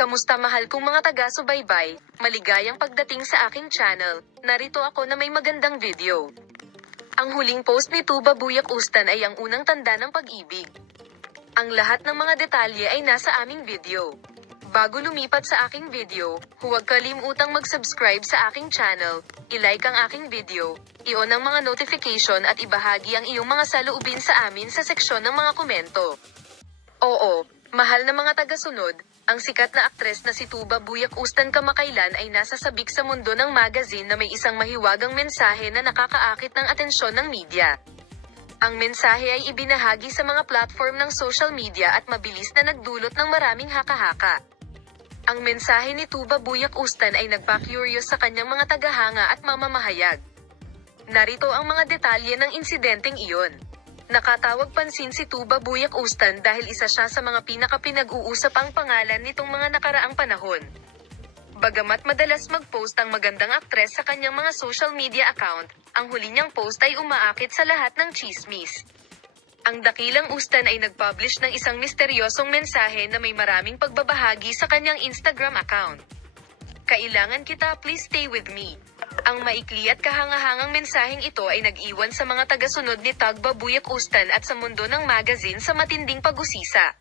Kamusta mahal kong mga taga-subaybay, maligayang pagdating sa aking channel, narito ako na may magandang video. Ang huling post ni Tuba Buyak Ustan ay ang unang tanda ng pag-ibig. Ang lahat ng mga detalye ay nasa aming video. Bago lumipat sa aking video, huwag kalimutang mag-subscribe sa aking channel, i-like ang aking video, i-on ang mga notification at ibahagi ang iyong mga saloobin sa amin sa seksyon ng mga komento. Oo, mahal na mga tagasunod, ang sikat na aktres na si Tuba Buyak Ustan kamakailan ay nasa sabik sa mundo ng magazine na may isang mahiwagang mensahe na nakakaakit ng atensyon ng media. Ang mensahe ay ibinahagi sa mga platform ng social media at mabilis na nagdulot ng maraming haka-haka. Ang mensahe ni Tuba Buyak Ustan ay nagpa-curious sa kanyang mga tagahanga at mamamahayag. Narito ang mga detalye ng insidenteng iyon. Nakatawag pansin si Tuba Buyak Ustan dahil isa siya sa mga pinaka-pinag-uusap ang pangalan nitong mga nakaraang panahon. Bagamat madalas mag-post ang magandang aktres sa kanyang mga social media account, ang huli niyang post ay umaakit sa lahat ng tsismis. Ang dakilang Ustan ay nag-publish ng isang misteryosong mensahe na may maraming pagbabahagi sa kanyang Instagram account. Kailangan kita, please stay with me. Ang maikli at kahangahangang mensaheng ito ay nag-iwan sa mga tagasunod ni Tuba Buyak Ustan at sa mundo ng magazine sa matinding pag-usisa.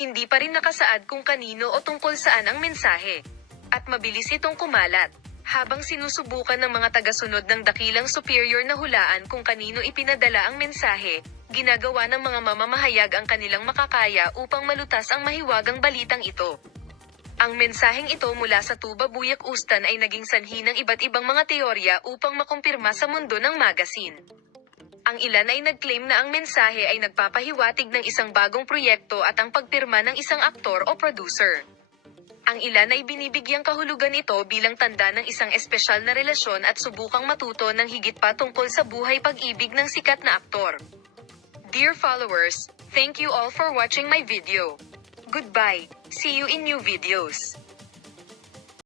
Hindi pa rin nakasaad kung kanino o tungkol saan ang mensahe. At mabilis itong kumalat. Habang sinusubukan ng mga tagasunod ng dakilang superior na hulaan kung kanino ipinadala ang mensahe, ginagawa ng mga mamamahayag ang kanilang makakaya upang malutas ang mahiwagang balitang ito. Ang mensaheng ito mula sa Tuba Buyak Ustan ay naging sanhi ng iba't ibang mga teorya upang makumpirma sa mundo ng magazine. Ang ilan ay nag-claim na ang mensahe ay nagpapahiwatig ng isang bagong proyekto at ang pagpirma ng isang aktor o producer. Ang ilan ay binibigyang kahulugan ito bilang tanda ng isang espesyal na relasyon at subukang matuto ng higit pa tungkol sa buhay pag-ibig ng sikat na aktor. Dear followers, thank you all for watching my video. Goodbye. See you in new videos.